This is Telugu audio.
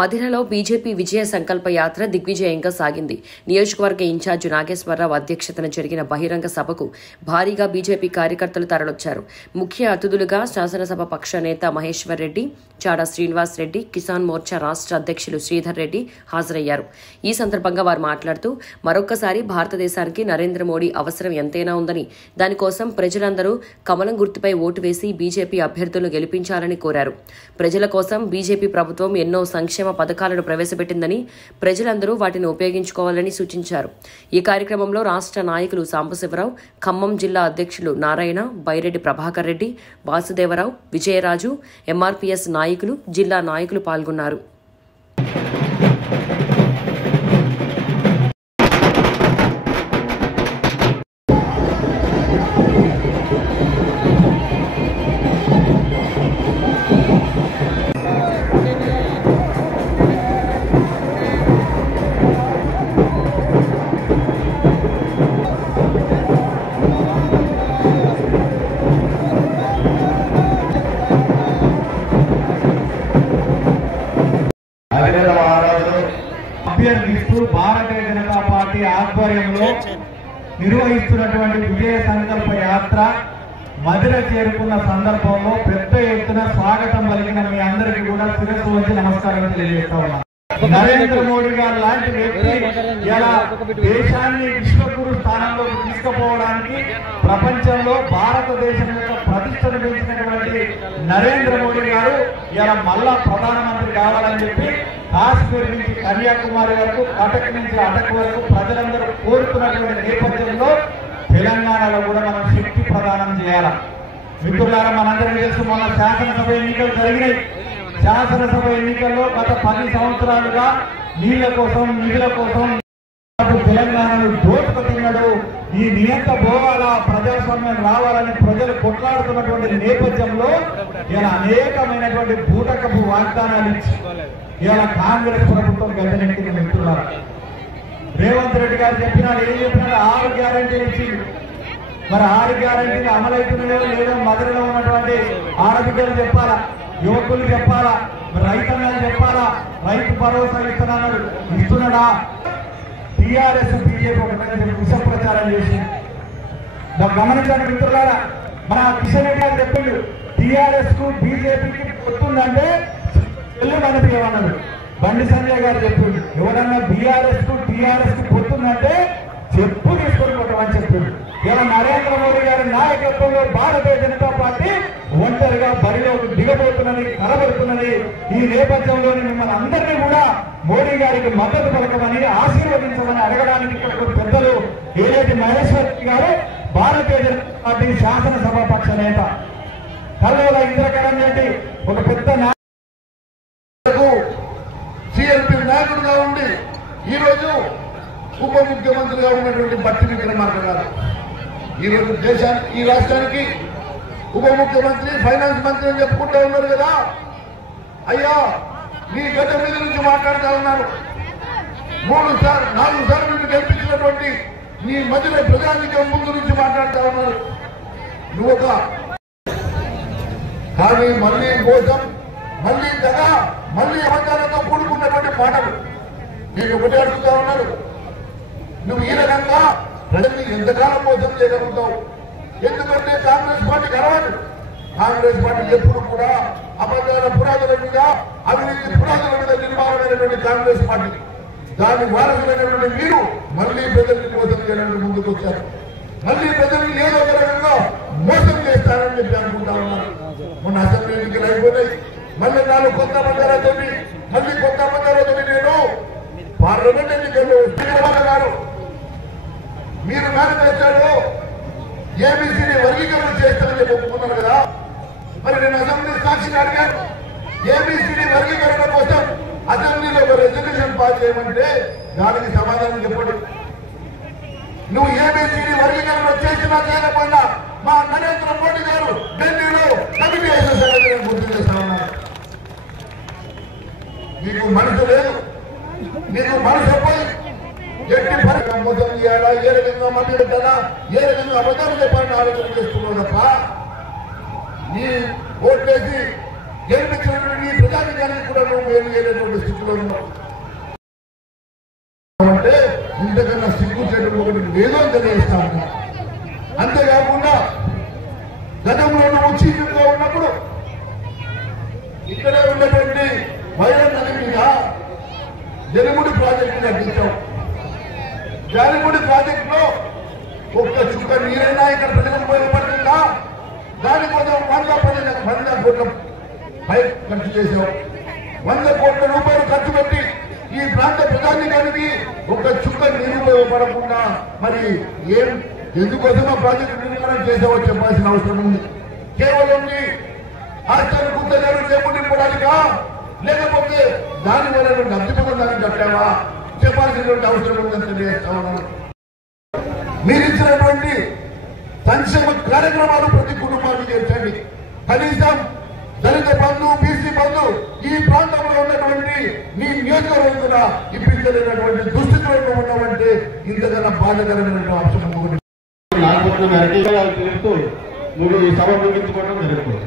మధిరలో బీజేపీ విజయ సంకల్ప యాత్ర దిగ్విజయంగా సాగింది. నియోజకవర్గ ఇన్ఛార్జి నాగేశ్వరరావు అధ్యక్షతన జరిగిన బహిరంగ సభకు భారీగా బీజేపీ కార్యకర్తలు తరలొచ్చారు. ముఖ్య అతిథులుగా శాసనసభ పక్ష నేత మహేశ్వర్ రెడ్డి, చాడా శ్రీనివాస్ రెడ్డి, కిసాన్ మోర్చా రాష్ట్ర అధ్యక్షులు శ్రీధర్ రెడ్డి హాజరయ్యారు. ఈ సందర్భంగా వారు మాట్లాడుతూ మరొక్కసారి భారతదేశానికి నరేంద్ర మోడీ అవసరం ఎంతైనా ఉందని, దానికోసం ప్రజలందరూ కమలం గుర్తుపై ఓటు వేసి బీజేపీ అభ్యర్థులను గెలిపించాలని కోరారు. ప్రజల కోసం బీజేపీ ప్రభుత్వం ఎన్నో సంక్షేమ పథకాలను ప్రవేశపెట్టిందని, ప్రజలందరూ వాటిని ఉపయోగించుకోవాలని సూచించారు. ఈ కార్యక్రమంలో రాష్ట్ర నాయకులు సాంబశివరావు, ఖమ్మం జిల్లా అధ్యక్షులు నారాయణ, బైరెడ్డి ప్రభాకర్ రెడ్డి, వాసుదేవరావు, విజయరాజు, ఎంఆర్పీఎస్ నాయకులు, జిల్లా నాయకులు పాల్గొన్నారు. భారతీయ జనతా పార్టీ ఆధ్వర్యంలో నిర్వహిస్తున్నటువంటి విజయ సంకల్ప యాత్ర మధిర చేరుకున్న సందర్భంలో పెద్ద ఎత్తున స్వాగతం పలికిన మీ అందరికీ కూడా శిరస్సు వంచి నమస్కారం తెలియజేస్తా ఉన్నాను. నరేంద్ర మోడీ గారు లాంటి వ్యక్తి ఇలా దేశాన్ని విశ్వగురు స్థానంలోకి తీసుకుపోవడానికి, ప్రపంచంలో భారతదేశం యొక్క ప్రతిష్టను పెంచినటువంటి నరేంద్ర మోడీ గారు ఇలా మళ్ళా ప్రధానమంత్రి కావాలని చెప్పి కాశ్మీర్ నుంచి కన్యాకుమారి వరకు, కటక్ నుంచి అటక్ వరకు ప్రజలందరూ కోరుతున్నటువంటి నేపథ్యంలో తెలంగాణలో కూడా మనం శక్తి ప్రదానం చేయాలి. మిత్రులారా, మనందరం తెలుసు, మొన్న శాసనసభ ఎన్నికలు జరిగినాయి. శాసనసభ ఎన్నికల్లో గత 10 సంవత్సరాలుగా నీళ్ల కోసం, నిధుల కోసం తెలంగాణను దోచుకున్నాడు. ఈ నియంత పోవాలా, ప్రజాస్వామ్యం రావాలని ప్రజలు కొట్లాడుతున్నటువంటి నేపథ్యంలో ఇలా అనేకమైనటువంటి బూటకపు వాగ్దానాలు ఇచ్చి ఇలా కాంగ్రెస్ ప్రభుత్వం గద్దెనెక్కిన మిత్రులారా, రేవంత్ రెడ్డి గారు చెప్పినాడు, ఏం చెప్పినాడు? 6 గ్యారంటీలు ఇచ్చింది. మరి 6 గ్యారంటీలు అమలవుతున్నాయో లేదో మధురలో ఉన్నటువంటి ఆడబిడ్డలు చెప్పాలా, యువకులు చెప్పాలా, రైతన్నలు చెప్పాలా. రైతు భరోసా ఇస్తున్నాడా? టీఆర్ఎస్ బీజేపీ ఒకటే విష ప్రచారం చేసి గమనించండి మిత్రులారా. మన కిషన్ రెడ్డి గారు చెప్పిండు, టీఆర్ఎస్ కు బీజేపీకి పొత్తుందంటే చెల్లు అనిపించమన్నాడు. బండి సంజయ్ గారు చెప్పిండు, ఎవరన్నా బీఆర్ఎస్ కు టీఆర్ఎస్ కు పొత్తుందంటే చెప్పు తీసుకొని కొట్టమని చెప్పిండు. ఇలా నరేంద్ర మోడీ గారి నాయకత్వంలో భారతీయ జనతా పార్టీ ఒంటరిగా బరిలో దిగబోతున్నది, కలబడుతున్నది. ఈ నేపథ్యంలోనే మిమ్మల్ని అందరినీ కూడా మోడీ గారికి మద్దతు పలకమని, ఆశీర్వదించమని అడగడానికి ఇక్కడ పెద్దలు ఏదైతే మహేశ్వర్ గారు భారతీయ జనతా పార్టీ శాసనసభ పక్ష నేత, కల్లోల ఇంద్రకరణ్ రెడ్డి ఒక పెద్ద సిఎల్పి నాయకుడుగా ఉండి ఈరోజు ఉప ముఖ్యమంత్రిగా ఉన్నటువంటి బట్టి విక్రమార్క గారు ఈరోజు దేశానికి, ఈ రాష్ట్రానికి ఉప ముఖ్యమంత్రి, ఫైనాన్స్ మంత్రి అని చెప్పుకుంటూ ఉన్నారు కదా. అయ్యా, మీ గడ్డ మీద నుంచి మాట్లాడుతూ ఉన్నారు. 4 సార్లు మీరు గెలిపించినటువంటి నీ మధ్యలో ప్రజానికం ముందు నుంచి మాట్లాడుతూ ఉన్నారు. నువ్వు కానీ మళ్ళీ మోసం, మళ్ళీ దగ, మళ్ళీ అబద్ధాలతో కూడుకున్నటువంటి పాటలు నేను ఒకటి అడుగుతా ఉన్నాను. నువ్వు ఈ రకంగా ప్రజల్ని ఎంతకాలం మోసం చేయగలుగుతావు? ఎందుకంటే కాంగ్రెస్ పార్టీకి అలవాటు. కాంగ్రెస్ పార్టీ ఎప్పుడు కూడా అబద్ధాల పురాదుల మీద, అవినీతి పురాదుల మీద నిర్మాణమైనటువంటి కాంగ్రెస్ పార్టీ, దాని వారసులైనటువంటి మీరు మళ్ళీ ప్రజల్ని మోసం చేయడానికి ముందుకు వచ్చారు. మళ్ళీ ప్రజల్ని ఏదో ఒక రకంగా మోసం చేస్తారని చెప్పి అనుకుంటా ఉన్నారు. మొన్న అసెంబ్లీ ఎన్నికలు అయిపోతాయి, మళ్ళీ 4 కొత్త అబద్ధాలతో, మళ్ళీ కొత్త అబద్ధాలతో నేను పార్లమెంట్ ఎన్నికల్లో గారు మీరు మేనిఫెస్టోలో ఏబీసీని వర్గీకరణ చేస్తారని ఒప్పుకున్నారు కదా. మరి నేను అసెంబ్లీ సాక్షిగా అడిగాను, ఏబీసీని వర్గీకరణ కోసం అసెంబ్లీలో ఒక రెజల్యూషన్ పాస్ చేయమంటే దానికి సమాధానం చెప్పండి. నువ్వు ఏబీసీని వర్గీకరణ చేసినా చేయకపోయినా మా నరేంద్ర మోడీ గారు ఢిల్లీలో కమిటీ వేసేసారని గుర్తు చేస్తా ఉన్నారు. నీకు మనసు లేదు, నీకు మనసు పోయి ఎట్టి పరంగా మోసం చేయాలా, ఏ రకంగా మధ్య పెట్టాలా, ఏ రకంగా అబద్ధాలు చెప్పాలని ఆలోచన చేస్తున్నావు తప్ప నీ ఓట్లేసి గెలిపించినటువంటి ప్రజానికానికి కూడా నువ్వు మేలు చేయలేటువంటి స్థితిలో ఉన్నావు అంటే ఇంతకన్నా సిగ్గు చేయడం ఒకటి లేదో తెలియజేస్తా ఉన్నా. అంతేకాకుండా గతంలో నువ్వు చీఫ్గా ఉన్నప్పుడు ఇక్కడే ఉన్నటువంటి వైరల్ నది మీద జనముడి ప్రాజెక్టు కట్టించాం. జాలిముడి ప్రాజెక్టులో ఒక్క చుక్క నీరైనా ఇక్కడ ప్రజలకు ఉపయోగపడుతుందా? దానికోసం 100 కోట్ల పై ఖర్చు చేశాం. 100 కోట్ల రూపాయలు ఖర్చు పెట్టి ఈ ప్రాంత ప్రజానికానికి ఒక్క చుక్క నీరు ఉపయోగపడకుండా మరి ఎందుకోసం ఆ ప్రాజెక్టు నిర్మాణం చేసావో చెప్పాల్సిన అవసరం ఉంది. కేవలం ఆచార్య గుర్తగారు చేపట్టిపోవడానికా లేకపోతే దానివల్ల నువ్వు లబ్ధి పొందడానికి కట్టావా చెప్పాల్సినటువంటి అవసరం ఉందని తెలియజేస్తా ఉన్నాను. మీరు ఇచ్చినటువంటి సంక్షేమ కార్యక్రమాలు ప్రతి కుటుంబానికి చేర్చండి. కనీసం దళిత బంధు, బీసీ బంధు ఈ ప్రాంతంలో ఉన్నటువంటి నీ నియోజకవర్గంలో ఇప్పించలేనటువంటి దుస్థితిలో ఉన్నామంటే ఇంతకన్నా బాధాకరమైన అంశం ఒకటి. తెలుపుతూ మీరు ఈ సభ ముగించుకోవడం జరుగుతుంది.